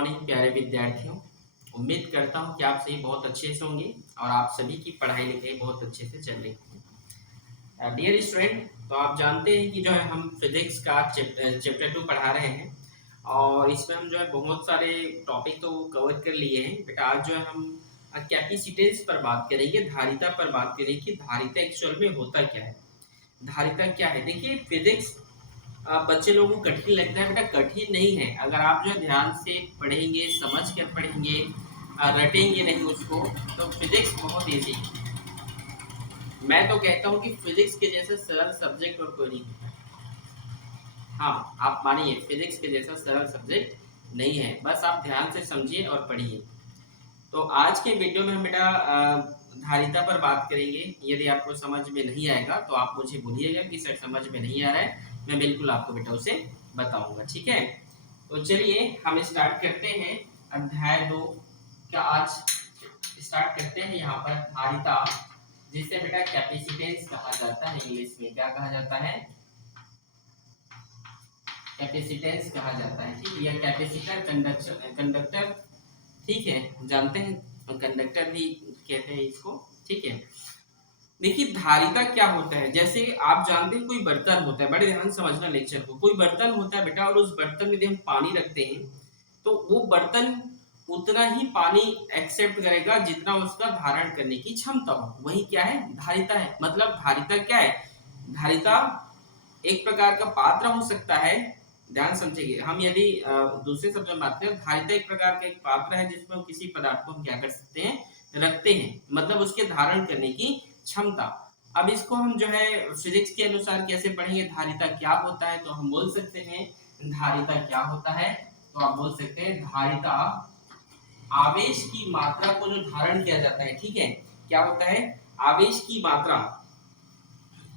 Morning प्यारे विद्यार्थियों। उम्मीद करता हूँ कि आप सभी बहुत अच्छे से होंगे और आप सभी की पढ़ाई लिखाई बहुत अच्छे से चल रही है। डियर स्टूडेंट, तो आप जानते हैं कि जो है हम फिजिक्स का चैप्टर 2 पढ़ा रहे हैं और इसमें हम जो है बहुत सारे टॉपिक तो कवर कर लिए हैं। बेटा आज जो है हम कैपेसिटेंस पर बात करेंगे, धारिता पर बात करेंगे कि धारिता एक्चुअल में होता क्या है। धारिता क्या है? देखिए फिजिक्स बच्चे लोगों को कठिन लगता है, बेटा कठिन नहीं है। अगर आप जो है ध्यान से पढ़ेंगे, समझ कर पढ़ेंगे, रटेंगे नहीं उसको, तो फिजिक्स बहुत ईजी है। मैं तो कहता हूँ कि फिजिक्स के जैसा सरल सब्जेक्ट और कोई नहीं है। हाँ, आप मानिए फिजिक्स के जैसा सरल सब्जेक्ट नहीं है, बस आप ध्यान से समझिए और पढ़िए। तो आज के वीडियो में हम बेटा धारिता पर बात करेंगे। यदि आपको समझ में नहीं आएगा तो आप मुझे बोलिएगा कि सर समझ में नहीं आ रहा है, मैं बिल्कुल आपको बेटा उसे बताऊंगा, ठीक है। तो चलिए हम स्टार्ट करते हैं अध्याय 2 का। आज स्टार्ट करते हैं यहाँ पर धारिता, जिसे बेटा कैपेसिटेंस कहा जाता है। इंग्लिश में क्या कहा जाता है? कैपेसिटेंस कहा जाता है, ठीक है। या कैपेसिटर, कंडक्टर, ठीक है, जानते हैं कंडक्टर भी कहते हैं इसको, ठीक है। देखिए धारिता क्या होता है, जैसे आप जानते हैं कोई बर्तन होता है, बड़े ध्यान समझना लेक्चर को। कोई बर्तन होता है बेटा और उस बर्तन में यदि हम पानी रखते हैं तो वो बर्तन उतना ही पानी एक्सेप्ट करेगा जितना उसका धारण करने की क्षमता हो। वही क्या है? धारिता है। मतलब धारिता क्या है? धारिता एक प्रकार का पात्र हो सकता है। ध्यान समझिए, हम यदि दूसरे शब्द में बात करें, धारिता एक प्रकार का एक पात्र है जिसमें हम किसी पदार्थ को हम क्या कर सकते हैं? रखते हैं, मतलब उसके धारण करने की क्षमता। अब इसको हम जो है फिजिक्स के अनुसार कैसे पढ़ेंगे? धारिता क्या होता है? तो हम बोल सकते हैं धारिता क्या होता है, तो आप बोल सकते हैं धारिता आवेश की मात्रा को जो धारण किया जाता है, ठीक है। क्या होता है? आवेश की मात्रा,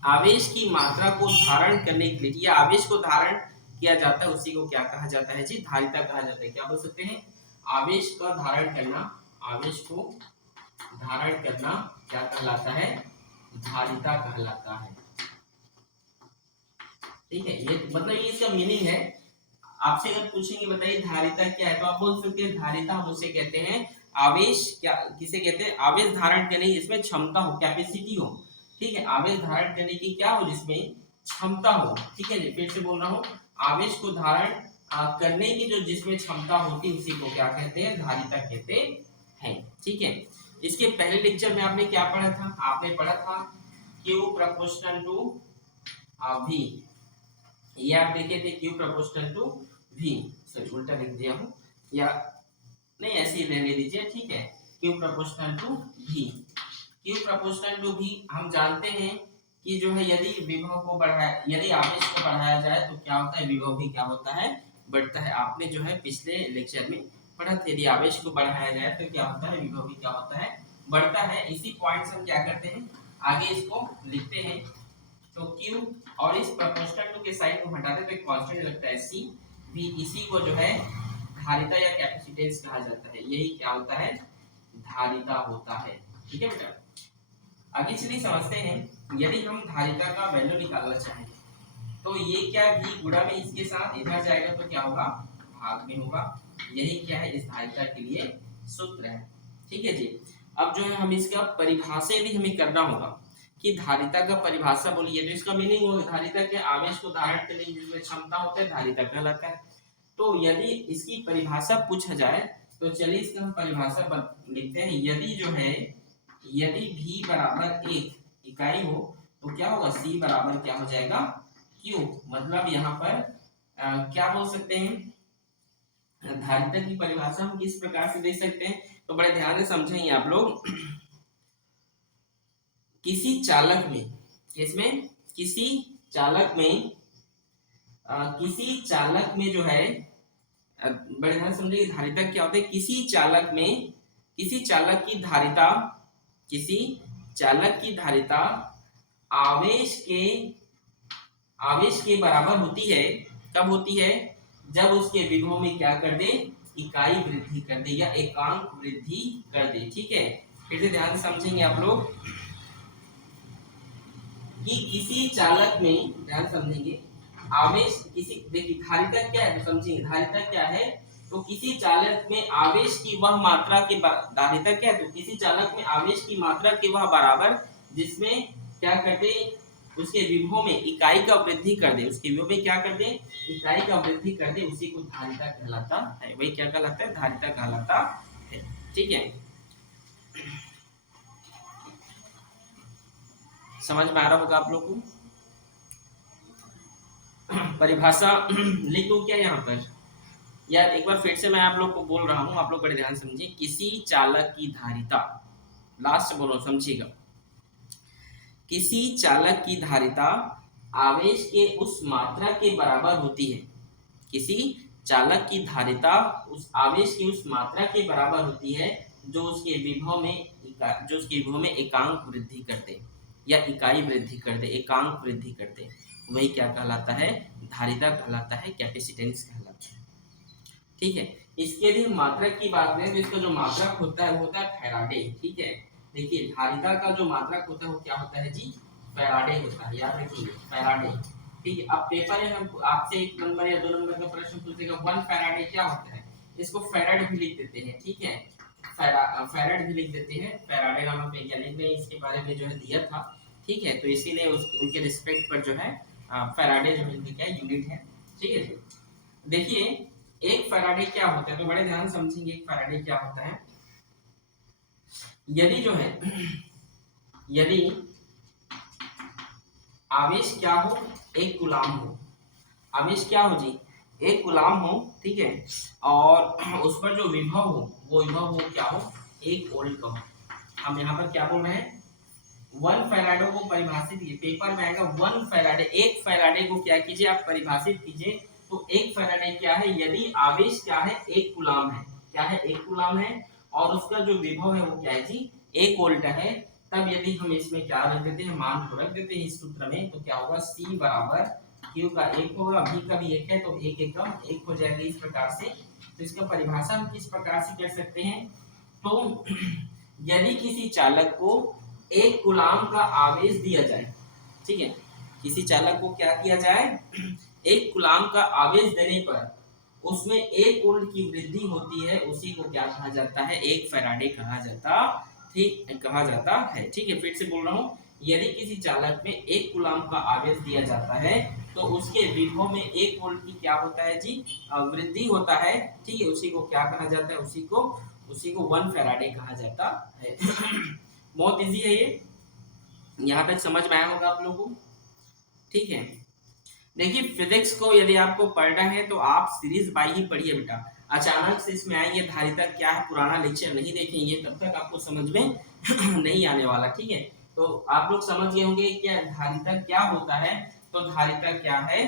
आवेश की मात्रा को धारण करने के लिए, या आवेश को धारण किया जाता है, उसी को क्या कहा जाता है जी? धारिता कहा जाता है। क्या बोल सकते हैं? आवेश का धारण करना, आवेश को धारण करना क्या कहलाता है? धारिता कहलाता है, ठीक है। ये मतलब ये इसका मीनिंग है। आपसे अगर पूछेंगे बताइए धारिता क्या है, तो आप बोल सकते हैं धारिता हम उसे कहते हैं आवेश, क्या किसे कहते हैं? आवेश धारण करने की जिसमें क्षमता हो, कैपेसिटी हो, ठीक है। आवेश धारण करने की क्या हो? जिसमें क्षमता हो, ठीक है जी। फिर से बोल रहा हूँ, आवेश को धारण करने की जो जिसमें क्षमता होती है उसी को क्या कहते हैं? धारिता कहते हैं, ठीक है। इसके पहले लेक्चर में आपने क्या पढ़ा था? आपने पढ़ा था Q प्रोपोर्शनल टू V। ये आप देखे थे Q proportional to V, sorry उल्टा लिख दिया हूँ, या नहीं ऐसे ही रहने दीजिए, ठीक है। Q proportional to V, Q proportional to V। हम जानते हैं कि जो है यदि विभव को बढ़ाया, यदि आवेश को बढ़ाया जाए तो क्या होता है? विभव भी क्या होता है? बढ़ता है। आपने जो है पिछले लेक्चर में पढ़ा था, यदि आवेश को बढ़ाया जाए तो क्या होता है? विभव भी क्या होता है? बढ़ता है। इसी पॉइंट से हम क्या करते हैं? आगे इसको लिखते हैं। तो Q और इस प्रोपोर्शनल टू के साइन को हटाते तो एक कांस्टेंट लगता है C भी, इसी को जो है धारिता या कैपेसिटेंस कहा जाता है। यही क्या होता है? धारिता होता है, ठीक है बेटा। आगे चलिए समझते हैं, यदि हम धारिता का वैल्यू निकालना चाहें तो ये क्या V गुणा में इसके साथ इधर जाएगा तो क्या होगा? भाग में होगा। यही क्या है? इस धारिता के लिए सूत्र है, ठीक है जी। अब जो है हम इसका परिभाषा भी हमें करना होगा कि धारिता का परिभाषा बोलिए तो इसका मीनिंग होगा धारिता के आवेश को धारण करने की जिसमें क्षमता होता है धारिता कहलाता है। तो यदि इसकी परिभाषा पूछा जाए तो चलिए इसका हम परिभाषा लिखते हैं। यदि जो है, यदि V बराबर 1 इकाई हो तो क्या होगा? C बराबर क्या हो जाएगा? Q। मतलब यहाँ पर क्या बोल सकते हैं? धारिता की परिभाषा हम किस प्रकार से देख सकते हैं, तो बड़े ध्यान से समझेंगे आप लोग। किसी चालक में, इसमें किसी चालक में किसी चालक में जो है, बड़े ध्यान समझिए धारिता क्या होता है। किसी चालक में, किसी चालक की धारिता, किसी चालक की धारिता आवेश के बराबर होती है। कब होती है? जब उसके विभव में क्या कर दे? इकाई वृद्धि कर दे या एकांक वृद्धि कर दे, ठीक है। फिर से ध्यान समझेंगे आप लोग कि किसी चालक में, ध्यान समझेंगे, आवेश किसी, देखिए धारिता क्या है तो समझेंगे धारिता क्या है। तो किसी चालक में आवेश की वह मात्रा की धारिता क्या है, तो किसी चालक में आवेश की मात्रा के वह बराबर जिसमें क्या करते, उसके विभव में इकाई का वृद्धि कर दे, उसके विभव में क्या कर दे, इकाई का वृद्धि कर दे, उसी को धारिता कहलाता है। वही क्या कहलाता है, धारिता कहलाता है। ठीक है, समझ में आ रहा होगा आप लोग को। परिभाषा लिख दो क्या यहाँ पर, यार एक बार फिर से मैं आप लोग को बोल रहा हूँ, आप लोग बड़े ध्यान समझिए। किसी चालक की धारिता, लास्ट बोलो समझिएगा, किसी चालक की धारिता आवेश के उस मात्रा के बराबर होती है। किसी चालक की धारिता उस आवेश की उस मात्रा के बराबर होती है जो उसके विभव में एकांक वृद्धि करते या इकाई वृद्धि करते, एकांक वृद्धि करते, वही क्या कहलाता है, धारिता कहलाता है, कैपेसिटेंस कहलाता है। ठीक है, इसके लिए मात्रक की बात करें तो इसका जो मात्रक होता है वो होता है फैराडे। ठीक है, देखिए धारिता का जो मात्रक होता है वो क्या होता है जी, फैराडे होता है, याद रखिए फैराडे। ठीक है, अब पेपर में हम आपसे 1 नंबर या 2 नंबर का प्रश्न पूछेगा 1 फैराडे क्या होता है, इसको फैराड भी लिख देते हैं। ठीक है, फैराड भी लिख देते हैं, फैराडे नामक वैज्ञानिक ने इसके बारे में जो है दिया था। ठीक है, तो इसीलिए उनके रिस्पेक्ट पर जो है फैराडे जो है क्या यूनिट है। ठीक है, देखिए एक फैराडे क्या होता है, तो बड़े ध्यान समझेंगे एक फैराडे क्या होता है। यदि जो है, यदि आवेश क्या हो, एक गुलाम हो, आवेश क्या हो जी, एक गुलाम हो। ठीक है, और उस पर जो विभव हो वो विभव हो क्या हो, 1 वोल्ट का हो। हम यहाँ पर क्या बोल रहे हैं, 1 फैराडे को परिभाषित कीजिए, पेपर में आएगा 1 फैराडे, एक फैराडे को क्या कीजिए आप परिभाषित कीजिए। तो एक फैराडे क्या है, यदि आवेश क्या है, 1 कूलाम है, क्या है 1 कूलाम है, और उसका जो विभव है वो क्या है जी, 1 वोल्ट है। तब यदि हम इसमें क्या रख देते हैं, मान को रख देते हैं इस सूत्र में, तो क्या होगा, C बराबर Q का 1 होगा, V का भी 1 है, तो 1 एकम 1 हो जाएगा इस प्रकार से। तो इसका परिभाषा हम किस प्रकार से कर सकते हैं, तो यदि किसी चालक को 1 कूलाम का आवेश दिया जाए, ठीक है, किसी चालक को क्या किया जाए, 1 कूलाम का आवेश देने पर उसमें 1 वोल्ट की वृद्धि होती है, उसी को क्या कहा जाता है, 1 फैराडे कहा जाता, ठीक कहा जाता है। ठीक है, फिर से बोल रहा हूँ, यदि किसी चालक में 1 कूलाम का आवेश दिया जाता है तो उसके विभव में 1 वोल्ट की क्या होता है जी, वृद्धि होता है। ठीक है, उसी को क्या कहा जाता है, उसी को 1 फैराडे कहा जाता है। बहुत इजी है ये, यहाँ तक समझ में आया होगा आप लोगों को। ठीक है, देखिए फिजिक्स को यदि आपको पढ़ना है तो आप सीरीज बाई ही पढ़िए बेटा, अचानक से इसमें आएंगे धारिता क्या है, पुराना लेक्चर नहीं देखेंगे तब तक आपको समझ में नहीं आने वाला। ठीक है, तो आप लोग समझ गए होंगे क्या धारिता क्या होता है। तो धारिता क्या है,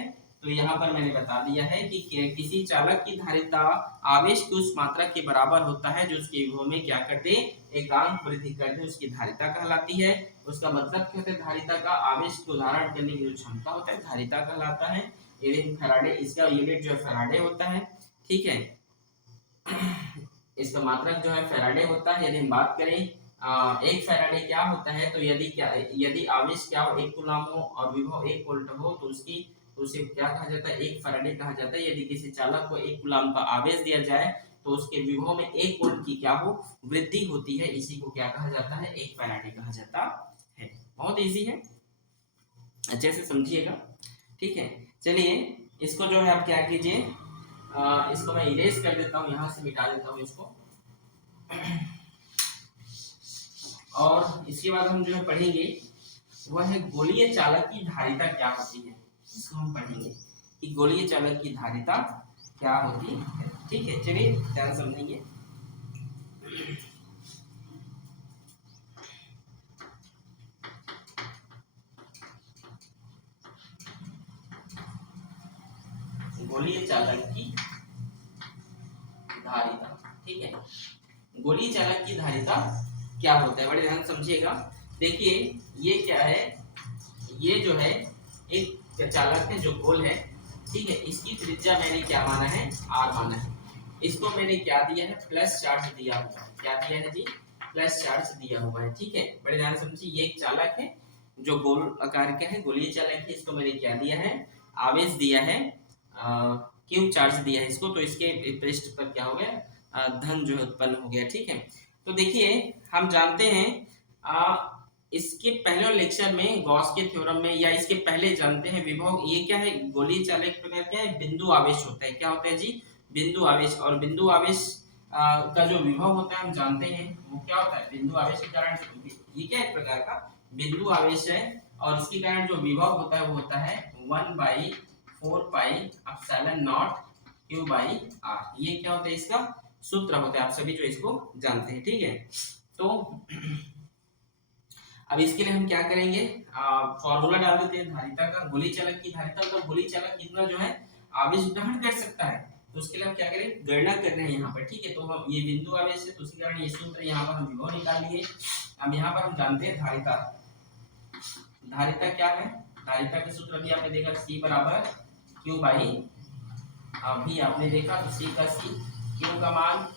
तो यहाँ पर मैंने बता दिया है कि किसी चालक की धारिता आवेश की उस मात्रा के बराबर होता है जो उसके विभव में क्या कर दे, एकांक वृद्धि कर दे, उसकी धारिता कहलाती है। उसका मतलब क्या होता है, धारिता का आवेश को धारण करने की जो क्षमता होता है धारिता कहलाता है। फैराडे, इसका यूनिट जो है फैराडे होता है। ठीक है, इसका मात्रक जो है फैराडे होता है। यदि हम बात करें एक फैराडे क्या होता है, तो यदि आवेश क्या हो, 1 कूलाम हो और विभव 1 वोल्ट हो, तो उसे क्या कहा जाता है, 1 फैराडे कहा जाता है। यदि किसी चालक को 1 कूलाम का आवेश दिया जाए तो उसके विभव में 1 वोल्ट की क्या हो, वृद्धि होती है, इसी को क्या कहा जाता है, 1 फैराडे कहा जाता है। बहुत इजी है, अच्छे से समझिएगा। ठीक है, चलिए इसको जो है आप क्या कीजिए, इसको मैं इरेज कर देता हूँ, यहाँ से मिटा देता हूँ इसको। और इसके बाद हम जो है पढ़ेंगे वह है गोलीय चालक की धारिता क्या होती है। इसको हम पढ़ेंगे कि गोलीय चालक की धारिता क्या होती है। ठीक है, चलिए ध्यान समझेंगे। गोलीय चालक की धारिता, ठीक है, गोलीय चालक की धारिता क्या होता है, बड़े ध्यान समझिएगा। देखिए ये क्या है, ये जो है एक चालक है जो गोल है। ठीक है, इसकी त्रिज्या मैंने क्या माना है, r माना है। इसको मैंने क्या दिया है, प्लस चार्ज दिया हुआ है। क्या दिया है जी, प्लस चार्ज दिया हुआ है। ठीक है, बड़े ध्यान समझिए, ये एक चालक है जो गोल आकार का है, गोलीय चालक है। इसको मैंने क्या दिया है, आवेश दिया है क्यू चार्ज दिया है इसको, तो इसके पृष्ठ पर क्या हो गया, धन जो है उत्पन्न हो गया। ठीक है, तो देखिए हम जानते हैं इसके पहले लेक्चर में गॉस के थ्योरम में, या इसके पहले जानते हैं विभव ये क्या है, गोलीय चालक एक प्रकार क्या है, बिंदु आवेश होता है। क्या होता है जी, बिंदु आवेश। और बिंदु आवेश का जो विभव होता है हम जानते हैं वो क्या होता है, बिंदु आवेश के कारण ये क्या एक प्रकार का बिंदु आवेश है, और इसके कारण जो विभव होता है वो होता है 1/4 pi epsilon naught q by r। ये क्या होता है, इसका सूत्र होता है, आप सभी जो इसको जानते हैं। ठीक है, तो अब इसके लिए हम क्या करेंगे, फॉर्मूला डाल देते हैं धारिता का, गोली चालक की धारिता, मतलब गोली चालक कितना जो है आवेश ग्रहण कर सकता है। तो उसके लिए हम क्या करें, गणना कर रहे हैं यहाँ पर। ठीक है, तो हम ये बिंदु आवेश है तो उसी कारण ये सूत्र यहाँ पर हम विभव निकाल लिए। अब यहाँ पर हम जानते हैं धारिता, धारिता क्या है, धारिता के सूत्र भी आपने देखा, C बराबर Q बाई, अभी आपने देखा तो C का C, Q का मान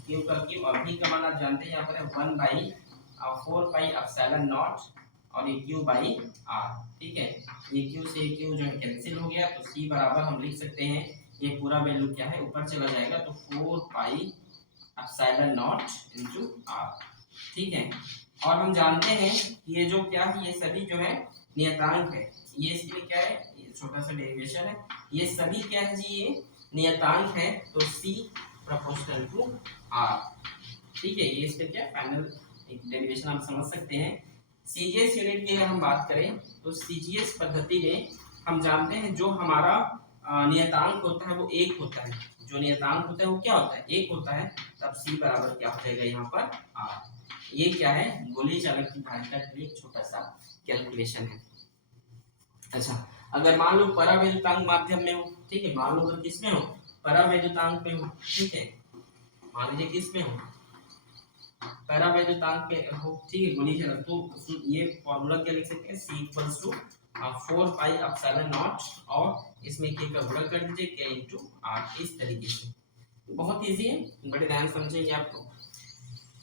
Q का Q, और V का मान आप जानते हैं यहाँ पर है 1/4 पाई एप्सिलॉन नॉट, और ये Q बाई R। ठीक है, ये Q से Q जो है कैंसिल हो गया, तो C बराबर हम लिख सकते हैं, ये पूरा वैल्यू क्या है ऊपर चला जाएगा, तो 4 pi epsilon not into R। ठीक है, और हम जानते हैं ये जो क्या है, ये सभी जो है नियतांक है, ये इसके लिए क्या है, ये छोटा सा डेरिवेशन है, ये सभी क्या है जी, ये नियतांक है, तो C प्रोपोर्शनल टू R। ठीक है, ये इसका क्या फाइनल एक डेरिवेशन आप समझ सकते हैं। सीजीएस यूनिट की अगर हम बात करें तो सीजीएस पद्धति में हम जानते हैं जो हमारा नियतांक होता है वो 1 होता है, जो नियतांक होता है वो क्या होता है, 1 होता है, तब C बराबर क्या हो जाएगा यहाँ पर R। ये क्या है, गोलीय चालक की धारिता के लिए छोटा सा कैलकुलेशन है। अच्छा, अगर मान लो परावैद्युतांक माध्यम में हो, ठीक है, मान लो अगर किस में हो, परावैद्युतांक पे हो, ठीक है, मान लीजिए किस में हो, परावैद्युतांक पे हो, ठीक है, गोलीय चालक, तो ये फॉर्मूला क्या लिख सकते हैं, C equals to 4 pi epsilon naught, और इसमें k का गुणा कर दीजिए, k इनटू r, इस तरीके से। बहुत इजी है, बड़े ध्यान समझेंगे आप लोग।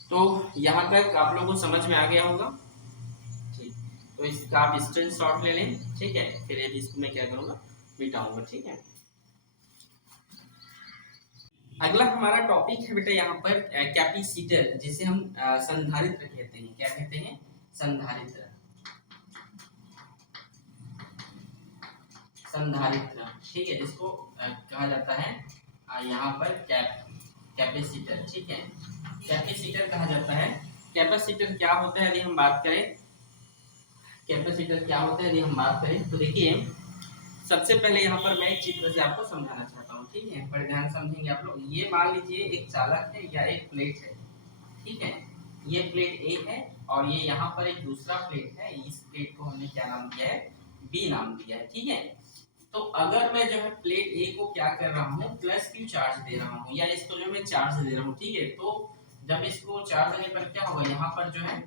तो यहाँ तक आप लोगों को समझ में आ गया होगा। ठीक, तो इसका आप स्क्रीनशॉट ले लें। ठीक है, फिर ये इसको मैं क्या करूँगा, मिटाऊंगा। ठीक है, अगला हमारा टॉपिक है बेटा यहाँ पर कैपेसिटर, जिसे हम संधारित्र कहते हैं। क्या कहते हैं, संधारित्र, संधारित्र। ठीक है, जिसको कहा जाता है यहाँ पर कैपेसिटर। ठीक है, कैपेसिटर कहा जाता है। कैपेसिटर क्या होता है, यदि हम बात करें, कैपेसिटर क्या होता है यदि हम बात करें, तो देखिए सबसे पहले यहाँ पर मैं एक चित्र से आपको समझाना चाहता हूँ। ठीक है, बड़े ध्यान समझेंगे आप लोग। ये मान लीजिए एक चालक है या एक प्लेट है। ठीक है, ये प्लेट ए है, और ये यहाँ पर एक दूसरा प्लेट है, इस प्लेट को हमने क्या नाम दिया है, बी नाम दिया है। ठीक है, तो अगर मैं जो है प्लेट ए को क्या कर रहा हूँ, प्लस क्यू चार्ज दे रहा हूँ, या इसको जो मैं चार्ज दे रहा हूँ। ठीक है, तो जब इसको चार्ज देने पर क्या होगा, यहाँ पर जो है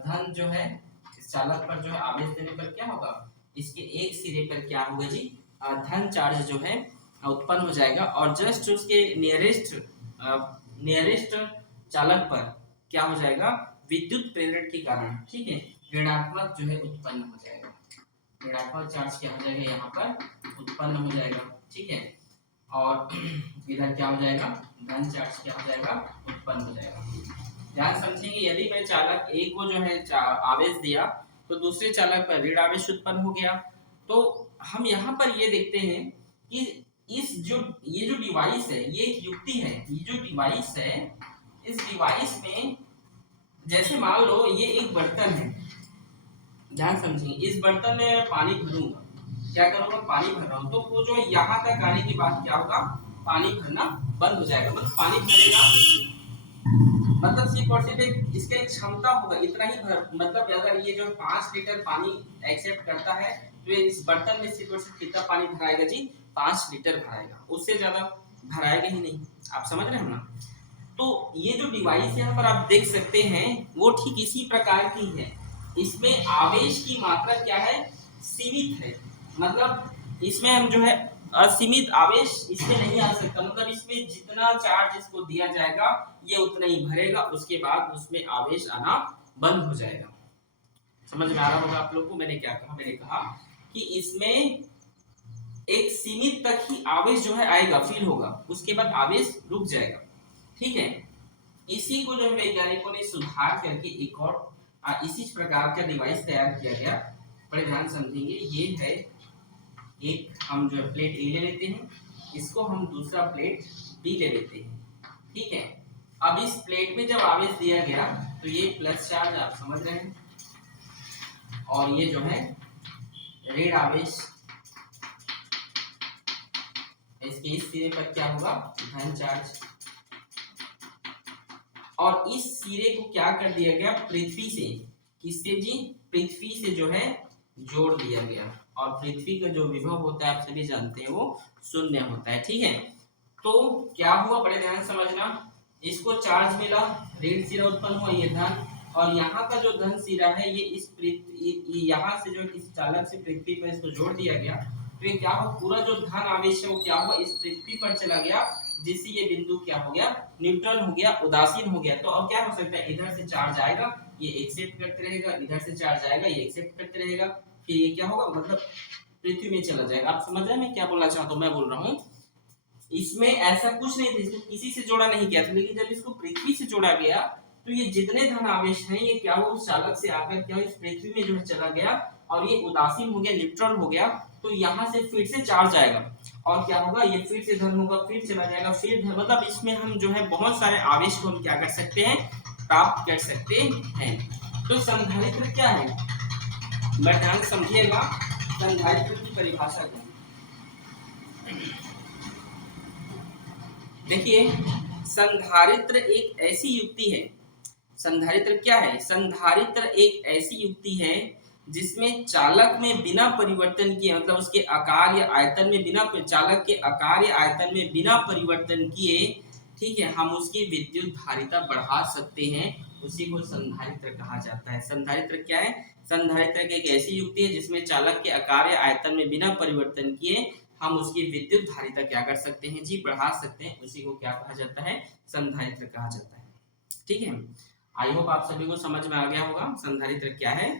धन जो है इस चालक पर जो है आवेश देने पर क्या होगा, इसके एक सिरे पर क्या होगा जी, धन चार्ज जो है उत्पन्न हो जाएगा, और जस्ट उसके नियरेस्ट चालक पर क्या हो जाएगा, विद्युत प्रेरण के कारण, ठीक है, ऋणात्मक जो है उत्पन्न हो जाएगा, ऋणात्मक चार्ज क्या हो जाएगा यहाँ पर उत्पन्न हो जाएगा। ठीक है, और इधर क्या हो जाएगा, धन चार्ज क्या हो जाएगा, उत्पन्न हो जाएगा। ध्यान समझेंगे, यदि मैं चालक ए को जो है आवेश दिया तो दूसरे चालक पर ऋण आवेश उत्पन्न हो गया। तो हम यहाँ पर ये देखते हैं कि ये जो डिवाइस है, ये एक युक्ति है, ये जो डिवाइस है, इस डिवाइस में जैसे मान लो ये एक बर्तन है, ध्यान समझिए, इस बर्तन में मैं पानी भरूंगा, क्या करूंगा, पानी भर रहा हूं, तो वो जो यहाँ तक आने के बाद क्या होगा, पानी भरना बंद हो जाएगा, मतलब पानी भरेगा, मतलब सिर्फ और सिर्फ इसका एक क्षमता होगा, इतना ही भर, मतलब अगर ये जो 5 लीटर पानी एक्सेप्ट करता है तो इस बर्तन में सिर्फ और सिर्फ कितना पानी भराएगा जी, 5 लीटर भराएगा, उससे ज्यादा भराएगा ही नहीं। आप समझ रहे हैं ना। तो ये जो डिवाइस यहाँ पर आप देख सकते हैं वो ठीक इसी प्रकार की है। इसमें आवेश की मात्रा क्या है, सीमित है, मतलब इसमें हम जो है असीमित आवेश इसमें नहीं आ सकता, मतलब इसमें जितना चार्ज इसको दिया जाएगा ये उतना ही भरेगा, उसके बाद उसमें आवेश आना बंद हो जाएगा। समझ में आ रहा होगा आप लोग को। मैंने क्या कहा, मैंने कहा कि इसमें एक सीमित तक ही आवेश जो है आएगा, फील होगा, उसके बाद आवेश रुक जाएगा। ठीक है, इसी को जो है वैज्ञानिकों ने सुधार करके एक और इसी प्रकार का डिवाइस तैयार किया गया। बड़े ध्यान समझेंगे, ये है एक, हम जो है प्लेट ए ले लेते हैं, इसको हम दूसरा प्लेट बी ले लेते हैं। ठीक है, अब इस प्लेट में जब आवेश दिया गया तो ये प्लस चार्ज, आप समझ रहे हैं, और ये जो है ऋण आवेश, इसके इस सिरे पर क्या होगा, धन चार्ज। और इस सिरे को क्या कर दिया गया, पृथ्वी से, किससे जी, पृथ्वी से जो है जोड़ दिया गया। और पृथ्वी का जो विभव होता है आप सभी जानते हैं वो शून्य होता है। ठीक है, तो क्या हुआ, बड़े ध्यान समझना, इसको चार्ज मिला, ऋण सिरा उत्पन्न हुआ, ये धन, और यहाँ का जो धन सिरा है ये इस यहाँ से जो किसी चालक से पृथ्वी पर इसको जोड़ दिया गया, तो ये क्या हुआ, पूरा जो धन आवेश है वो क्या हुआ, इस पृथ्वी पर चला गया, जिससे ये बिंदु क्या हो गया, न्यूट्रल हो गया, उदासीन हो गया। तो अब क्या हो सकता है, इधर से चार्ज आएगा, ये एक्सेप्ट करते रहेगा, इधर से चार्ज आएगा, ये एक्सेप्ट करते रहेगा, फिर ये क्या होगा, मतलब पृथ्वी में चला जाएगा। आप समझ रहे हैं मैं क्या बोलना चाहता हूँ, मैं बोल रहा हूँ इसमें ऐसा कुछ नहीं था, इसको किसी से जोड़ा नहीं गया था, लेकिन जब इसको पृथ्वी से जोड़ा गया तो ये जितने धन आवेश हैं ये क्या हुआ, उस चालक से आकर क्या हुआ, इस पृथ्वी में जो है चला गया, और ये उदासीन हो गया, न्यूट्रल हो गया। तो यहाँ से फिर से चार्ज आएगा, और क्या होगा, ये फिर से धन होगा, फिर चला जाएगा, फिर धन, मतलब इसमें हम जो है बहुत सारे आवेश को हम क्या कर सकते हैं, प्राप्त कर सकते हैं। तो संधारित्र क्या है, मैं ध्यान समझिएगा, संधारित्र की परिभाषा क्या है। देखिए, संधारित्र एक ऐसी युक्ति है, संधारित्र क्या है, संधारित्र एक ऐसी युक्ति है जिसमें चालक में बिना परिवर्तन किए, मतलब उसके आकार या आयतन में बिना, चालक के आकार या आयतन में बिना परिवर्तन किए, ठीक है, हम उसकी विद्युत धारिता बढ़ा सकते हैं, उसी को संधारित्र कहा जाता है। संधारित्र क्या है, संधारित्र एक ऐसी युक्ति है जिसमें चालक के आकार या आयतन में बिना परिवर्तन किए हम उसकी विद्युत धारिता क्या कर सकते हैं जी, बढ़ा सकते हैं, उसी को क्या कहा जाता है, संधारित्र कहा जाता है। ठीक है, आई होप आप सभी को समझ में आ गया होगा संधारित्र क्या है।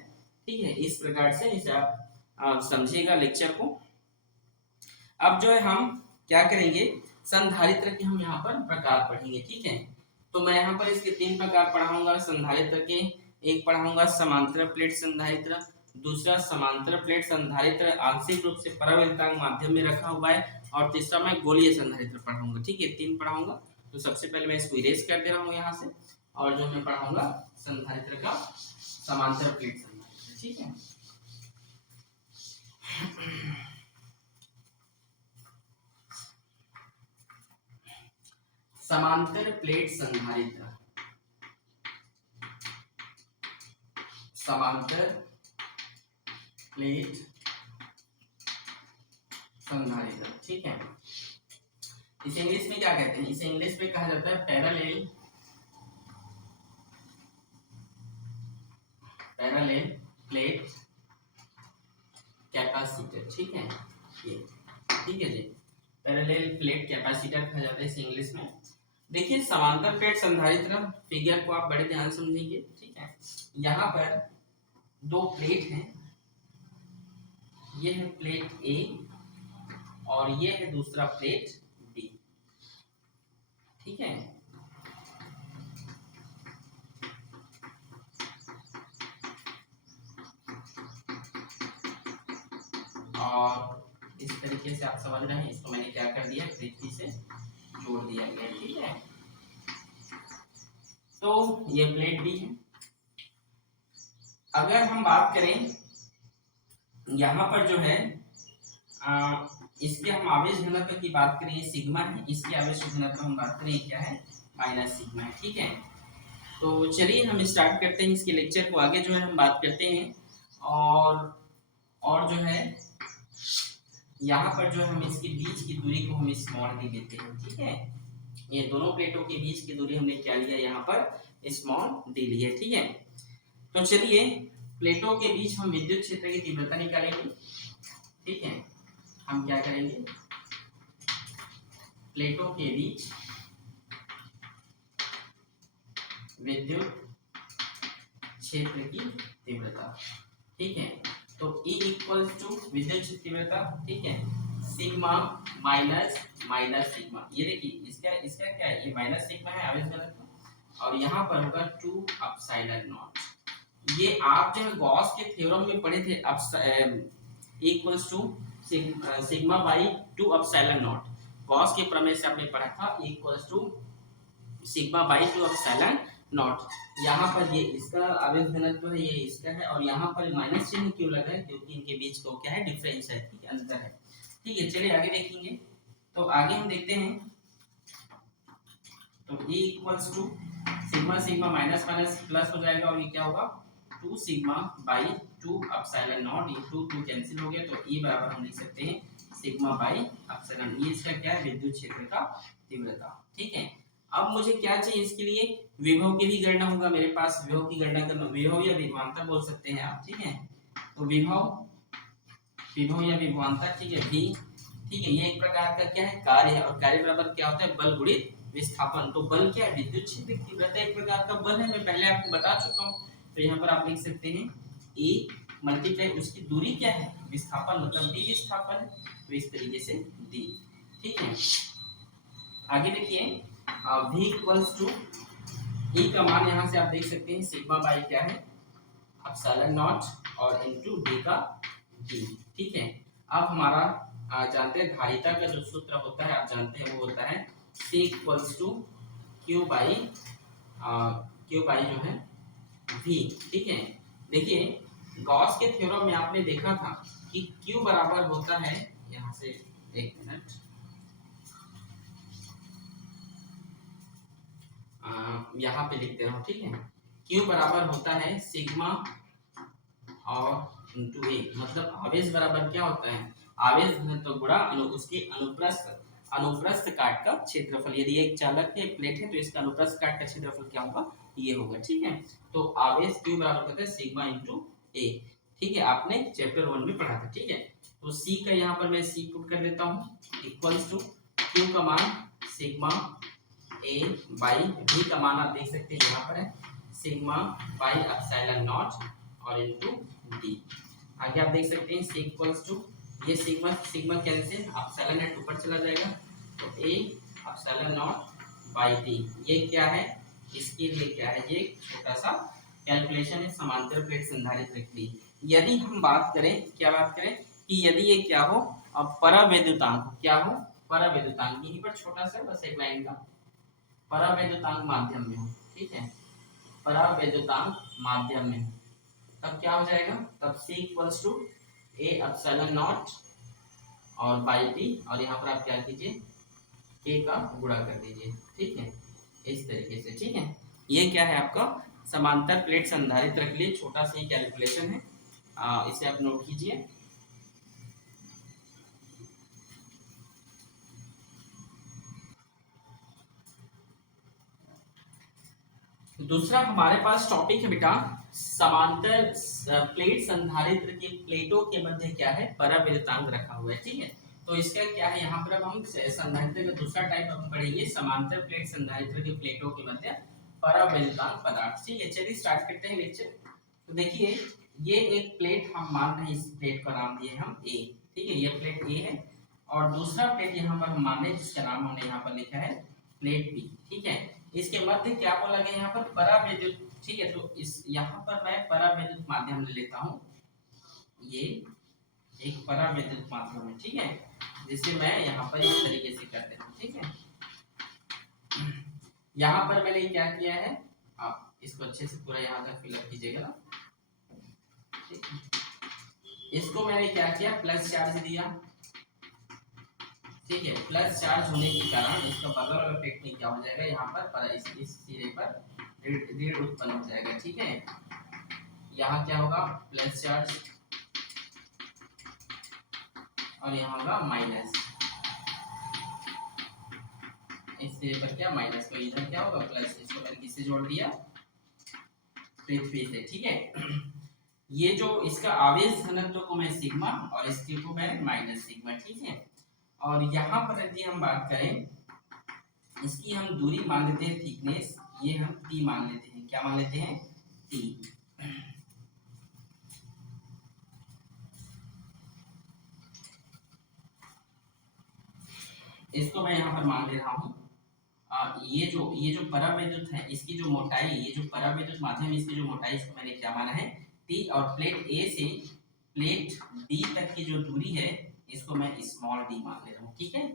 ठीक है, इस प्रकार से इसे आप समझिएगा लेक्चर को। अब जो है हम क्या करेंगे, संधारित्र के हम यहाँ पर प्रकार पढ़ेंगे। ठीक है, तो मैं यहाँ पर इसके 3 प्रकार पढ़ाऊंगा संधारित्र के। एक पढ़ाऊंगा समांतर प्लेट संधारित्र, दूसरा समांतर प्लेट संधारित्र आंशिक रूप से परावैद्युतांक माध्यम में रखा हुआ है, और तीसरा मैं गोलीय संधारित्र पढ़ाऊंगा। ठीक है, 3 पढ़ाऊंगा। तो सबसे पहले मैं इसको इरेज कर दे रहा हूँ यहाँ से, और जो मैं पढ़ाऊंगा संधारित्र का समांतर प्लेट संधारित्र। ठीक है, समांतर प्लेट संधारित्र, समांतर प्लेट संधारित्र। ठीक है, इसे इंग्लिश में क्या कहते हैं, इसे इंग्लिश में कहा जाता है पैरेलल प्लेट कैपेसिटर। ठीक है, ये ठीक है जी, पैरेलल प्लेट कैपेसिटर कहा जाता है इसे इंग्लिश में। देखिए, समांतर प्लेट संधारित्र फिगर को आप बड़े ध्यान समझेंगे। ठीक है, यहाँ पर 2 प्लेट हैं, ये है प्लेट ए और ये है दूसरा प्लेट बी। ठीक है, और इस तरीके से आप समझ रहे हैं, इसको मैंने क्या कर दिया, पृथ्वी से जोड़ दिया गया। ठीक है, तो ये प्लेट बी है। अगर हम बात करें यहाँ पर जो है इसके हम आवेश घनत्व की बात करें, ये सिग्मा है, इसकी आवेश घनत्व हम बात करें क्या है, माइनस सिग्मा है। ठीक है, तो चलिए हम स्टार्ट करते हैं इसके लेक्चर को, आगे जो है हम बात करते हैं। और जो है यहाँ पर जो हम इसके बीच की दूरी को हम स्मॉल डी लेते हैं। ठीक है, ये दोनों प्लेटों के बीच की दूरी हमने क्या लिया, यहाँ पर स्मॉल डी ली है। ठीक है, तो चलिए प्लेटों के बीच हम विद्युत क्षेत्र की तीव्रता निकालेंगे। ठीक है, हम क्या करेंगे, प्लेटों के बीच विद्युत क्षेत्र की तीव्रता। ठीक है, तो E इक्वल्स टू विद्युत क्षेत्र तीव्रता, ठीक है, C sigma minus minus sigma. ये देखिए इसका इसका क्या है, ये माइनस सिग्मा है आवेश घनत्व, और यहाँ पर होगा 2 एप्सिलॉन नॉट। ये आप जो है गॉस के थ्योरम में पढ़े थे, equals to sigma by 2 epsilon naught. Gauss के प्रमेय से आपने पढ़ा था equals to sigma by 2 epsilon naught. यहाँ पर ये इसका आवेश घनत्व है, ये इसका है, और यहाँ पर माइनस चिन्ह क्यों लगा है, क्योंकि इनके बीच को क्या है, डिफरेंस है, ठीक है, अंतर है। ठीक है, चलिए आगे देखेंगे। तो आगे हम देखते हैं, तो E equals to sigma sigma minus minus plus हो जाएगा, और ये क्या होगा 2 सिग्मा बाई 2 एप्सिलॉन नॉट। ये 2 2 कैंसिल हो गया, तो E बराबर हम लिख सकते हैं सिग्मा बाई एप्सिलॉन। ये इसका क्या है, विद्युत क्षेत्र का तीव्रता। ठीक है, अब मुझे क्या चाहिए, इसके लिए विभव की भी गणना होगा मेरे पास। विभव की गणना करना, विभव या विभवांतर बोल सकते हैं आप, ठीक है। तो विभव विभव या विभवांतर, ठीक है, भी, ठीक है, ये एक प्रकार का क्या है, कार्य है, और कार्य बराबर क्या होता है, बल गुणित विस्थापन। तो बल क्या है, विद्युत क्षेत्र की तीव्रता एक प्रकार का बल है, मैं पहले आपको बता चुका हूँ। तो यहाँ पर आप लिख सकते हैं E मल्टीप्लाई उसकी दूरी क्या है, विस्थापन, मतलब डी विस्थापन, तो इस तरीके से डी। ठीक है, आगे देखिए V इक्वल्स टू E का मान यहाँ से आप देख सकते हैं सिग्मा बाई क्या है, एप्सिलॉन नॉट, और इनटू डी का डी। ठीक है, अब हमारा जानते हैं धारिता का जो सूत्र होता है, आप जानते हैं, वो होता है C equals to q by जो है V। ठीक है, देखिए गॉस के थ्योरम में आपने देखा था कि Q बराबर होता है, यहाँ से एक मिनट, यहाँ पे लिख दे रहा हूँ, ठीक है। Q बराबर होता है सिग्मा और इनटू ए, मतलब आवेश बराबर क्या होता है, आवेश घनत्व गुणा उसके अनुप्रस्थ काट का क्षेत्रफल। यदि एक चालक है, एक प्लेट है, तो इसका अनुप्रस्थ काट का क्षेत्रफल क्या होगा, ये होगा। ठीक है, तो आवेश Q बराबर होता है सिग्मा इनटू ए। ठीक है, आपने चैप्टर 1 में पढ़ा था। ठीक है, तो C का यहाँ पर मैं C पुट कर देता हूँ, इक्वल्स टू Q का मान सिग्मा ए बाई V का मान आप देख सकते हैं यहाँ पर है सिग्मा बाई एप्सिलॉन नॉट और इनटू डी। आगे आप देख सकते हैं C इक्वल्स टू, ये sigma sigma cancel, epsilon net ऊपर चला जाएगा, तो A epsilon not by D. ये क्या है, इसके लिए क्या है, ये छोटा सा कैलकुलेशन है, समांतर प्लेट संधारित्र के लिए। यदि हम बात करें, क्या बात करें, कि यदि ये क्या हो, अब परावैद्युतांक क्या हो, परावैद्युतांक, यहीं पर छोटा सा बस एक लाइन का परावैद्युतांक माध्यम में हो। ठीक है, परावैद्युतांक माध्यम में, तब क्या हो जाएगा, तब C equals to A epsilon naught और बाई टी, और यहाँ पर आप क्या कीजिए, K का गुणा कर दीजिए। ठीक है, इस तरीके से। ठीक है, ये क्या है आपका समांतर प्लेट संधारित्र के लिए छोटा सा कैलकुलेशन है, इसे आप नोट कीजिए। दूसरा हमारे पास टॉपिक है बेटा, समांतर प्लेट संधारित्र के प्लेटों के मध्य क्या है, परावैद्युतांक रखा हुआ है। ठीक है, तो इसका क्या है, यहाँ पर अब हम संधारित्र का दूसरा टाइप हम पढ़ेंगे, समांतर प्लेट संधारित्र के प्लेटों के मध्य परावैद्युतांक पदार्थ। ठीक है, चलिए स्टार्ट करते हैं लेक्चर। तो देखिए ये एक प्लेट हम मान रहे हैं, इस प्लेट का नाम दिए हम ए। ठीक है, ये प्लेट ए है, और दूसरा प्लेट यहाँ पर हम मान रहे हैं जिसका नाम हमने यहाँ पर लिखा है प्लेट बी। ठीक है, इसके मध्य क्या बोला गया, यहाँ पर परावैद्युत। ठीक है, तो इस यहाँ पर मैं परावैद्युत माध्यम ले लेता हूँ, ये एक परावैद्युत माध्यम है। ठीक है, जिसे मैं यहाँ पर इस तरीके से कर देता हूँ। ठीक है, यहाँ पर मैंने क्या किया है, आप इसको अच्छे से पूरा यहाँ तक फिलअप कीजिएगा ना। इसको मैंने क्या किया, प्लस चार्ज दिया। ठीक है, प्लस चार्ज होने के कारण इसका बगल वाला प्लेट में क्या हो जाएगा, यहाँ पर इस सिरे पर ऋण उत्पन्न हो जाएगा। ठीक है, यहाँ क्या होगा, प्लस चार्ज, और यहाँ होगा माइनस, इस सिरे पर क्या माइनस, तो इधर क्या होगा प्लस। इसको मैंने किससे जोड़ दिया, पृथ्वी से। ठीक है, ये जो इसका आवेश घनत्व को मैं सिग्मा और इसके को मैं माइनस सिग्मा। ठीक है, और यहाँ पर यदि हम बात करें, इसकी हम दूरी मान लेते हैं थिकनेस, ये हम टी मान लेते हैं, क्या मान लेते हैं, टी। इसको मैं यहाँ पर मान ले रहा हूँ ये जो परावैद्युत है इसकी जो मोटाई, ये जो परावैद्युत माध्यम इसकी जो मोटाई, इसको मैंने क्या माना है टी, और प्लेट ए से प्लेट बी तक की जो दूरी है इसको मैं स्मॉल डी मान ले रहा हूँ। ठीक है,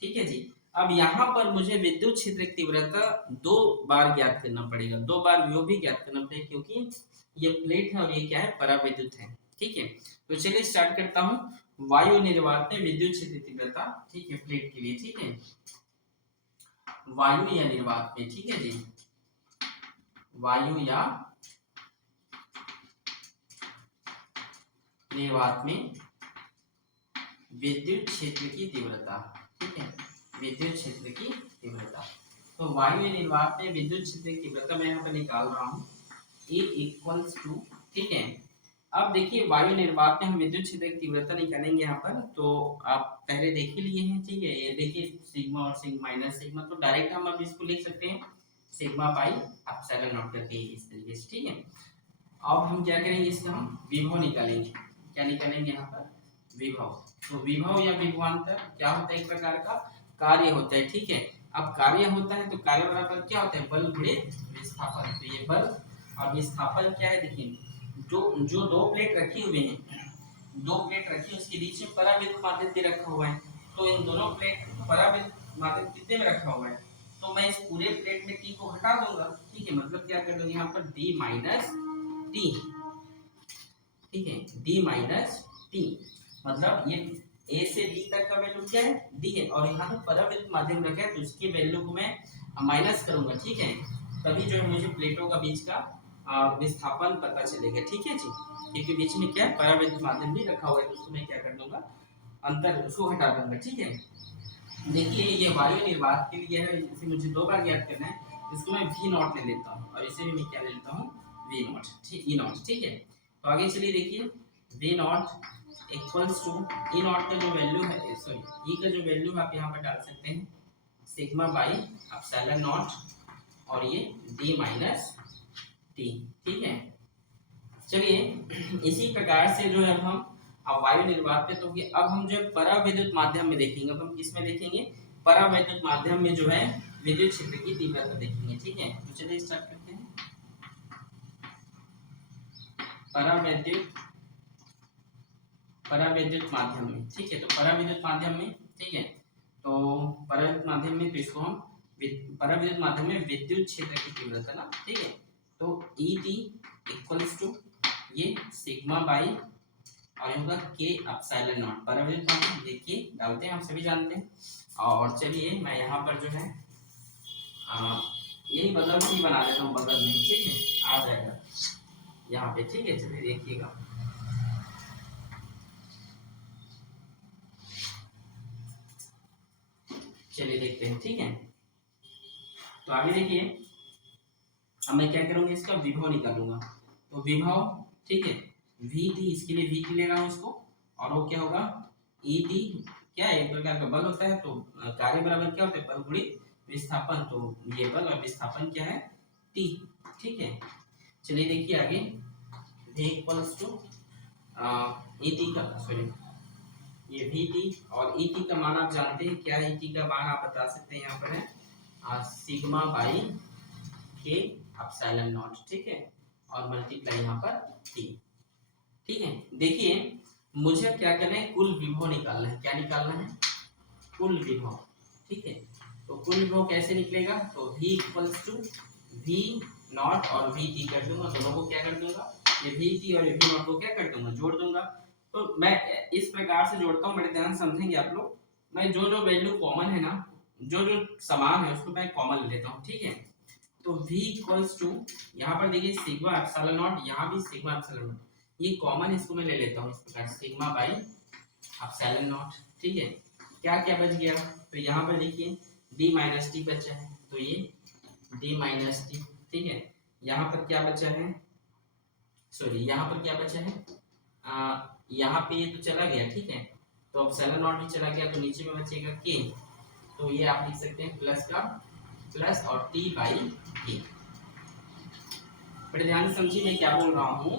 ठीक है जी। अब यहाँ पर मुझे विद्युत क्षेत्र की तीव्रता 2 बार ज्ञात करना पड़ेगा, 2 बार विभव भी ज्ञात करना पड़ेगा, क्योंकि ये प्लेट है और ये क्या है परावैद्युत है। ठीक है, तो चलिए स्टार्ट करता हूँ। वायु निर्वात में विद्युत क्षेत्र की तीव्रता, ठीक है, प्लेट के लिए। ठीक है, वायु या निर्वात में, ठीक है जी, वायु या निर्वात में विद्युत क्षेत्र की तीव्रता, ठीक है, विद्युत क्षेत्र की तीव्रता। तो वायु या निर्वात में विद्युत क्षेत्र की तीव्रता मैं यहाँ पर निकाल रहा हूँ E इक्वल्स टू, ठीक है। अब देखिए वायु निर्वात में हम विद्युत क्षेत्र की तीव्रता निकालेंगे यहाँ पर, तो आप पहले देख ही लिए हैं। ठीक है, ये देखिए सिग्मा और सिग्मा माइनस सिग्मा, तो डायरेक्ट हम अब इसको लिख सकते हैं सिग्मा बाई एप्सिलॉन नॉट करके इस तरीके से। ठीक है, अब हम क्या करेंगे, इसका हम विभव निकालेंगे। क्या निकालेंगे यहाँ पर, विभव। तो विभव या विभवांतर क्या होता है, एक प्रकार का कार्य होता है। ठीक है, अब कार्य होता है तो कार्य बराबर क्या होता है, बल गुणित विस्थापन। तो ये बल और विस्थापन क्या है, देखिए जो दो प्लेट रखी हुई हैं, दो प्लेट रखी है उसके बीच में परावैद्युत माध्यम भी रखा हुआ है। तो इन दोनों प्लेट परावैद्युत माध्यम कितने में रखा हुआ है, तो मैं इस पूरे प्लेट में टी को हटा दूंगा। ठीक है, मतलब क्या कर दूंगा यहाँ पर डी माइनस टी। ठीक है, डी माइनस टी, मतलब ये ए से डी तक का वैल्यू क्या है, डी है, और यहाँ पर परावैद्युत माध्यम रखा है तो उसकी वैल्यू को मैं माइनस करूंगा। ठीक है, तभी जो है मुझे प्लेटों का बीच का विस्थापन पता चलेगा। ठीक है जी, क्योंकि बीच में क्या है परावैद्युत माध्यम भी रखा हुआ है, तो उसको मैं क्या कर दूंगा, अंतर उसको हटा दूंगा। ठीक है, देखिए ये वायु निर्वात के लिए है, इसे मुझे 2 बार ज्ञात करना है। इसको मैं वी नॉट ले लेता हूँ और इसे भी मैं क्या ले लेता हूँ, वी नॉट। ठीक, ई नॉट। ठीक है, तो आगे चलिए देखिए v naught equals to E naught का जो वैल्यू है, सॉरी ई का जो वैल्यू आप यहाँ पर डाल सकते हैं सिग्मा बाई एप्सिलॉन नॉट, और ये डी माइनस टी। ठीक है, चलिए इसी प्रकार से जो है हम अब वायु निर्वात पे, तो अब हम जो है परावैद्युत माध्यम में देखेंगे। अब हम किसमें देखेंगे, परावैद्युत माध्यम में जो है विद्युत क्षेत्र की तीव्रता देखेंगे। ठीक है, तो चलिए स्टार्ट करते हैं। परावैद्युत माध्यम में, ठीक है, तो परावैद्युत माध्यम में, ठीक है, तो परावैद्युत माध्यम में, तो इसको हम परावैद्युत माध्यम में विद्युत क्षेत्र की तीव्रता ना, ठीक है, तो ई टी इक्वल्स टू ये सिग्मा बाई और होगा के एप्सिलॉन नॉट। परावैद्युत माध्यम देखिए डालते हैं, हम सभी जानते हैं। और चलिए मैं यहाँ पर जो है यही बदल ही बना देता हूँ बगल में। ठीक है, आ जाएगा यहाँ पे। ठीक है, चलिए देखिएगा, चलिए देखते हैं। ठीक है, तो आगे देखिए अब मैं क्या करूँगा, इसका विभव निकालूंगा। तो विभव, ठीक है, वी टी, इसके लिए वी टी ले रहा हूँ इसको, और वो क्या होगा ई टी, क्या है एक प्रकार का बल होता है, तो कार्य बराबर क्या होता है, बल गुणित विस्थापन। तो ये बल और विस्थापन क्या है, टी। ठीक है, चलिए देखिए आगे v equals to E T का, सॉरी ये वी टी और ई टी का मान आप जानते हैं क्या है, ई टी का मान आप बता सकते हैं यहाँ पर है सिग्मा बाई के एप्सिलॉन नॉट। ठीक है, और मल्टीप्लाई यहाँ पर टी। ठीक है, देखिए मुझे क्या करना है, कुल विभव निकालना है। क्या निकालना है, कुल विभव। ठीक है, तो कुल विभव कैसे निकलेगा, तो v equals to v naught और वी टी कर दूंगा, दोनों को क्या कर दूंगा, ये वी टी और वी नॉट को क्या कर दूंगा, जोड़ दूंगा। तो मैं इस प्रकार से जोड़ता हूँ, बड़े ध्यान समझेंगे आप लोग। मैं जो जो वैल्यू कॉमन है ना, जो जो समान है उसको मैं कॉमन ले लेता हूँ। ठीक है, तो v इक्वल्स टू यहाँ पर देखिए सिग्मा एप्सिलॉन नॉट, यहाँ भी सिग्मा एप्सिलॉन नॉट, ये कॉमन इसको मैं ले लेता हूँ इस प्रकार, सिग्मा बाई एप्सिलॉन नॉट। ठीक है, क्या क्या बच गया, तो यहाँ पर देखिए d माइनस टी बचा है, तो ये d माइनस टी। ठीक है, यहाँ पर क्या बचा है, सॉरी यहाँ पर क्या बचा है, यहाँ पे ये तो चला गया। ठीक है, तो एप्सिलॉन नॉट भी चला गया, तो नीचे में बचेगा k, तो ये आप लिख सकते हैं प्लस का प्लस और t बाई k। बड़े ध्यान से समझिए मैं क्या बोल रहा हूँ,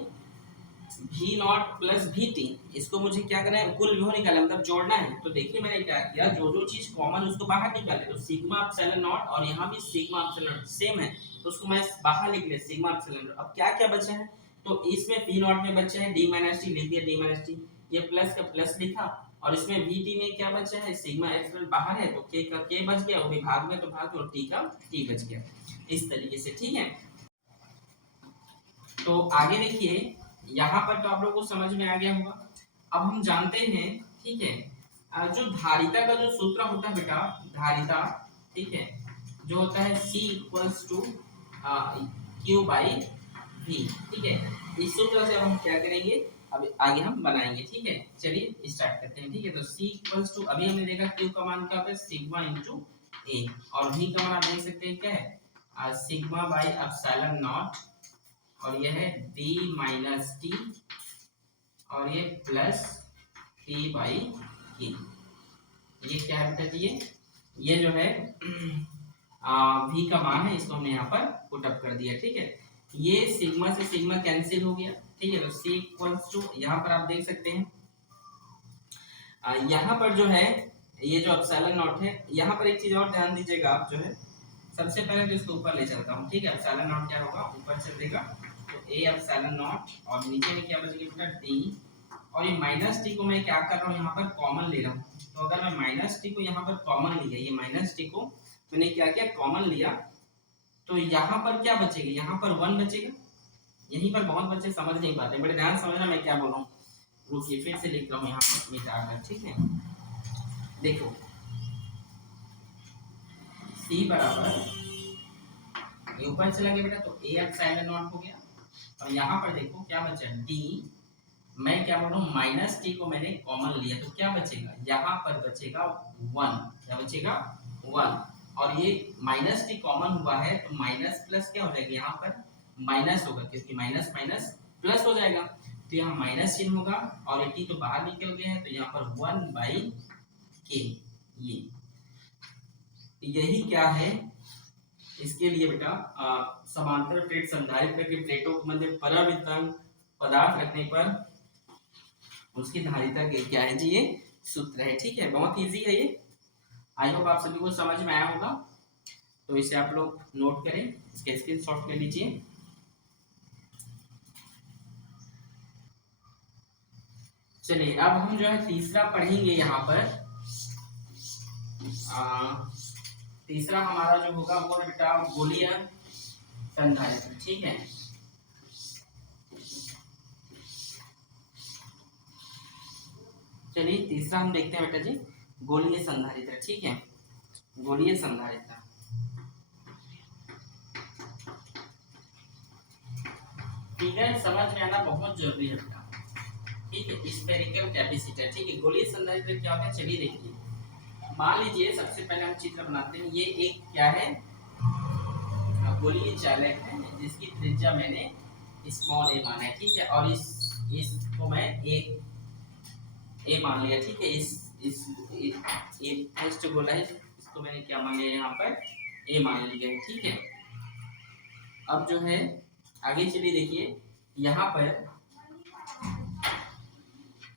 v naught plus v t, इसको मुझे क्या करना है, कुल विभव निकालना मतलब जोड़ना है। तो देखिए मैंने क्या किया, जो जो चीज कॉमन उसको बाहर निकाले, तो सिग्मा एप्सिलॉन नॉट और यहाँ भी सिग्मा एप्सिलॉन नॉट सेम है, तो उसको मैं बाहर निकले सिग्मा एप्सिलॉन नॉट। अब क्या क्या बचा है, तो इसमें वी नॉट में बचा है डी माइनस टी, लिख दिया डी माइनस टी, ये प्लस का प्लस लिखा, और इसमें वी टी में क्या बचा है, सिग्मा एप्सिलॉन बाहर है तो के का के बच गया, वो भी भाग में तो भाग, और टी का टी बच गया, इस तरीके से। ठीक है, तो आगे देखिए, यहाँ पर तो आप लोगों को समझ में आ गया होगा। अब हम जानते हैं, ठीक है, जो धारिता का जो सूत्र होता है बेटा, धारिता, ठीक है, जो होता है C equals to Q by V, ठीक है, इस सूत्र से हम क्या करेंगे, अब आगे हम बनाएंगे। ठीक है, चलिए स्टार्ट करते हैं। ठीक है, तो C इक्वल्स टू, अभी हमने देखा Q का मान क्या होता है, सिग्मा इंटू A, और V का मान आप देख सकते हैं क्या है, सिग्मा बाई एप्सिलॉन नॉट, और यह है d माइनस टी, और ये प्लस टी बाई के। ये क्या है बेटा जी, ये जो है v का मान है, इसको हमने यहाँ पर पुट अप कर दिया। ठीक है, ये सिग्मा से सिग्मा कैंसिल हो गया। ठीक है, तो c इक्वल्स टू, यहाँ पर आप देख सकते हैं, यहाँ पर जो है ये जो एप्सिलॉन नॉट है, यहाँ पर एक चीज और ध्यान दीजिएगा आप, जो है सबसे पहले तो इसको ऊपर ले चलता हूँ। ठीक है, एप्सिलॉन नॉट क्या होगा, ऊपर चलेगा, तो a एप्सिलॉन नॉट, और नीचे में क्या बचेगा बेटा d, और ये माइनस टी को मैं क्या कर रहा हूँ, यहाँ पर कॉमन ले रहा हूँ। तो अगर मैं माइनस टी को यहाँ पर कॉमन लिया, ये माइनस टी को मैंने क्या किया, कॉमन लिया, तो यहाँ पर क्या बचेगा, यहाँ पर 1 बचेगा। यहीं पर बहुत बच्चे समझ नहीं पाते, बड़े ध्यान समझना मैं क्या बोल रहा हूँ। रुकिए फिर से लिख रहा हूँ यहाँ पर मिटाकर। ठीक है, देखो c बराबर, ये ऊपर चला गया बेटा, तो a एप्सिलॉन नॉट हो गया, और यहाँ पर देखो क्या बचा, d, मैं क्या बोल रहा हूँ, माइनस टी को मैंने कॉमन लिया, तो क्या बचेगा, यहाँ पर बचेगा 1, क्या बचेगा 1, और ये माइनस टी कॉमन हुआ है, तो माइनस प्लस क्या हो जाएगा, यहाँ पर माइनस होगा, क्योंकि माइनस माइनस प्लस हो जाएगा, तो यहाँ माइनस चिन्ह होगा, और ये टी तो बाहर निकल गया है, तो यहाँ पर 1 बाई के, ये यही क्या है, इसके लिए बेटा समांतर प्लेट संधारित्र की प्लेटों के मध्य परावृत्तांक पदार्थ रखने पर उसकी धारिता क्या है जी, ये सूत्र है। ठीक है, बहुत इजी है ये, आई होप आप सभी को समझ में आया होगा। तो इसे आप लोग नोट करें, इसके स्क्रीनशॉट ले लीजिए। चलिए अब हम जो है तीसरा पढ़ेंगे यहाँ पर, तीसरा हमारा जो होगा वो बेटा गोलीय संधारित्र। ठीक है, चलिए तीसरा हम देखते हैं बेटा जी, गोलीय संधारित्र। ठीक है, गोलीय संधारित्र, फिगर समझ में आना बहुत जरूरी है बेटा। ठीक है, स्फेरिकल कैपेसिटर। ठीक है, गोलीय संधारित्र क्या होता है, चलिए देखिए, मान लीजिए सबसे पहले हम चित्र बनाते हैं, ये एक क्या है, गोलीय चालक है, जिसकी त्रिज्या मैंने स्मॉल ए माना है। ठीक है, और इसको मैं ए मान लिया। ठीक है, इस ये फर्स्ट गोला है, इसको मैंने क्या मान लिया, यहाँ पर ए मान लिया है। ठीक है, अब जो है आगे चलिए देखिए, यहाँ पर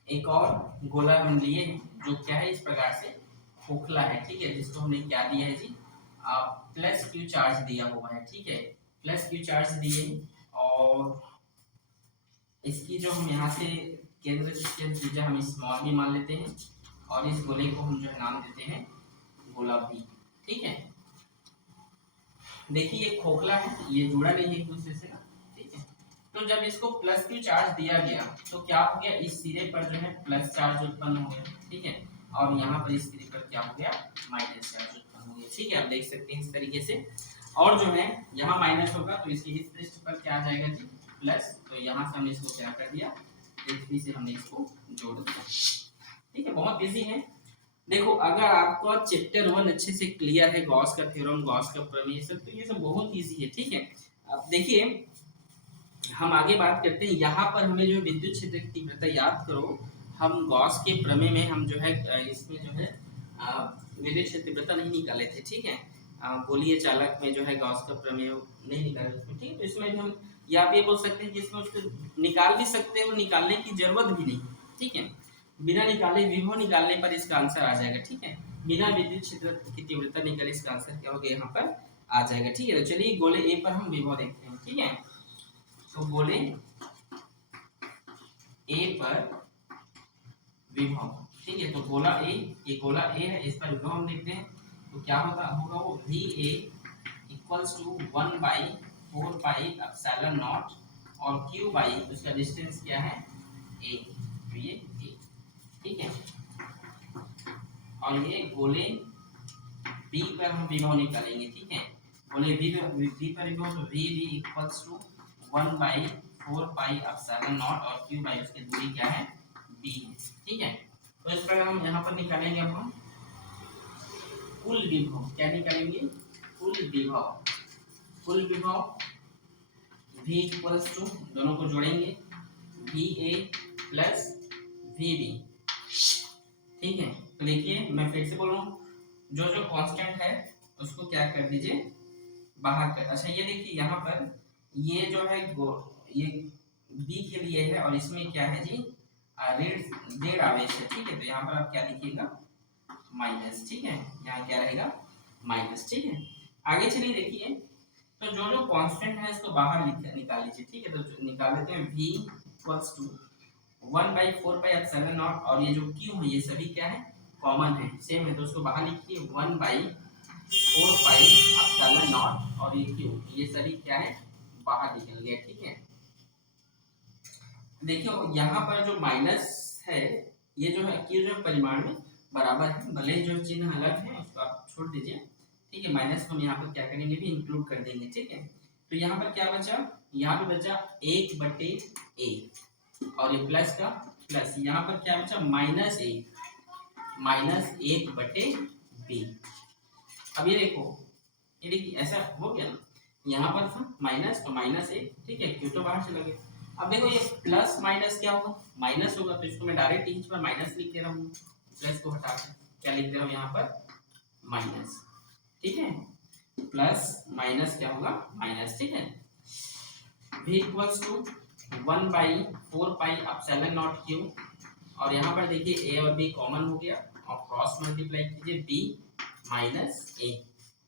एक और गोला हम लिए हैं, जो क्या है इस प्रकार से खोखला है। ठीक है, जिसको हमने क्या दिया है जी, प्लस क्यू चार्ज दिया हुआ है। ठीक है, प्लस क्यू चार्ज दिए, और इसकी जो हम यहाँ से केंद्र से त्रिज्या हम स्मॉल भी मान लेते हैं, और इस गोले को हम जो है नाम देते हैं गोला बी। ठीक है, देखिए ये खोखला है, ये जुड़ा नहीं है एक दूसरे से ना। ठीक है, तो जब इसको प्लस क्यू चार्ज दिया गया, तो क्या हो गया, इस सिरे पर जो है प्लस चार्ज उत्पन्न हो गया। ठीक है, और यहाँ पर इस सिरे पर क्या हो गया, माइनस चार्ज उत्पन्न हो गया। ठीक है, आप देख सकते हैं इस तरीके से, और जो है यहाँ माइनस होगा, तो इसके इस पृष्ठ पर क्या आ जाएगा जी, प्लस, तो यहाँ से हमने इसको क्या कर दिया, पृथ्वी से हमने इसको जोड़ दिया। ठीक है, बहुत इजी है। देखो अगर आपको चैप्टर 1 अच्छे से क्लियर है, गॉस का थ्योरम, गॉस का प्रमेय, सब, तो ये सब बहुत इजी है। ठीक है, अब देखिए हम आगे बात करते हैं, यहाँ पर हमें जो विद्युत क्षेत्र की तीव्रता याद करो, हम गॉस के प्रमेय में हम जो है इसमें जो है विद्युत क्षेत्र तीव्रता नहीं निकाले थे। ठीक है, गोलीय चालक में जो है गॉस का प्रमेय नहीं निकाले उसमें। ठीक है, तो इसमें भी हम या आप ये बोल सकते हैं कि इसमें उसको निकाल भी सकते हो, निकालने की जरूरत भी नहीं, ठीक है। बिना निकाले विभव निकालने पर इसका आंसर आ जाएगा, ठीक है। बिना विद्युत क्षेत्र की तीव्रता निकाले इसका आंसर क्या होगा यहाँ पर आ जाएगा, ठीक है। तो चलिए गोले ए पर हम विभव देखते हैं, ठीक है। तो गोले ए पर विभव, ठीक है। तो गोला ए, ये गोला ए है, इस पर विभव हम देखते हैं। तो क्या होगा वो v A equals to 1/4 pi epsilon naught और क्यू बाई उसका डिस्टेंस क्या है ए, तो ये ए, ठीक है। और ये गोले बी पर हम विभव निकालेंगे, ठीक है। गोले बी पर विभव, तो v B equals to 1/4 pi epsilon naught और क्यू बाई उसकी दूरी क्या है बी, ठीक है। तो इस प्रकार हम यहाँ पर निकालेंगे अब हम कुल विभव, क्या निकालेंगे कुल विभव। कुल विभव v इक्वल्स टू, दोनों को जोड़ेंगे v A plus v B, ठीक है। तो देखिए मैं फिर से बोल रहा हूँ, जो जो कांस्टेंट है उसको क्या कर दीजिए बाहर कर। अच्छा ये देखिए यहाँ पर ये जो है ये बी के लिए है और इसमें क्या है जी ऋण आवेश है, ठीक है। तो यहाँ पर आप क्या लिखिएगा माइनस, ठीक है। यहाँ क्या रहेगा माइनस, ठीक है। आगे चलिए देखिए, तो जो जो कांस्टेंट है इसको बाहर निकाल लीजिए, ठीक है। तो निकाल लेते हैं v equals to 1/4 pi epsilon naught और ये जो q है ये सभी क्या है कॉमन है, सेम है। तो उसको बाहर लिखिए 1/4 पाई एप्सिलॉन नॉट और ये q, ये सभी क्या है बाहर निकल गया, ठीक है। देखियो यहाँ पर जो माइनस है ये जो है q जो परिमाण में बराबर है, भले जो चिन्ह अलग है उसको आप छोड़ दीजिए, ठीक है। माइनस को हम यहाँ पर क्या करेंगे भी इंक्लूड कर देंगे, ठीक है। तो यहाँ पर क्या बचा, यहाँ पे बचा 1/a और ये प्लस का प्लस, यहाँ पर क्या बचा -1/b। अब ये देखो, ये देखिए ऐसा हो गया ना, यहाँ पर था माइनस तो -1, ठीक है, क्यों तो बाहर चला गया। अब देखो ये प्लस माइनस क्या होगा माइनस होगा, तो इसको मैं डायरेक्ट इंच पर माइनस लिख दे रहा हूँ, प्लस को हटा के क्या लिख दे रहा हूँ यहाँ पर माइनस, ठीक है। प्लस माइनस क्या होगा माइनस, ठीक है। v equals to 1/4 pi epsilon naught q और यहाँ पर देखिए a और b कॉमन हो गया और क्रॉस मल्टीप्लाई कीजिए b माइनस a,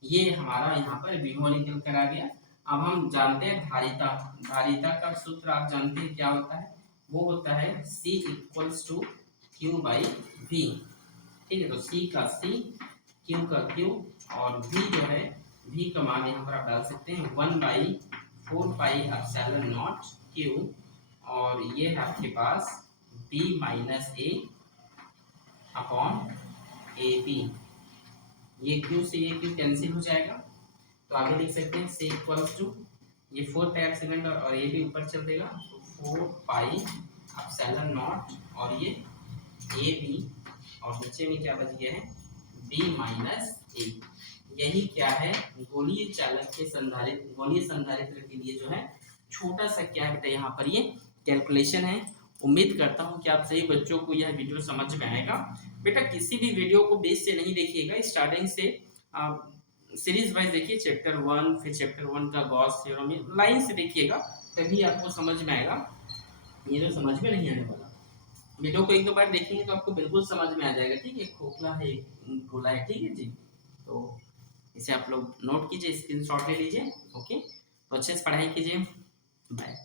ये हमारा यहाँ पर विभव निकल कर आ गया। अब हम जानते हैं धारिता, धारिता का सूत्र आप जानते हैं क्या होता है, वो होता है c इक्वल्स टू q/v, ठीक है। तो c का c, q का q और v जो है v का मान यहाँ पर आप डाल सकते हैं 1/4 पाई एप्सिलॉन नॉट q और ये है आपके पास b minus a upon A B, ये q से ये q कैंसिल हो जाएगा। तो आगे लिख सकते हैं c इक्वल्स टू ये 4 पाई एप्सिलॉन और ये भी ऊपर चल देगा, तो 4 पाई एप्सिलॉन नॉट और ये ए बी और नीचे में क्या बच गया है b माइनस a। यही क्या है गोलीय चालक के गोलीय संधारित्र के लिए जो है छोटा सा क्या है बेटा यहाँ पर ये कैलकुलेशन है। उम्मीद करता हूँ कि आप सही बच्चों को यह वीडियो समझ में आएगा। बेटा किसी भी वीडियो को बेस से नहीं देखिएगा, स्टार्टिंग से सीरीज वाइज देखिए, चैप्टर 1 फिर चैप्टर 1 का गॉस थ्योरम लाइन से देखिएगा, तभी आपको समझ में आएगा। ये जो समझ में नहीं आने वाला, वीडियो को 1-2 बार देखेंगे तो आपको बिल्कुल समझ में आ जाएगा, ठीक है। खोखला है गोला है, ठीक है जी। तो इसे आप लोग नोट कीजिए, स्क्रीनशॉट ले लीजिए, ओके। तो अच्छे से पढ़ाई कीजिए, बाय।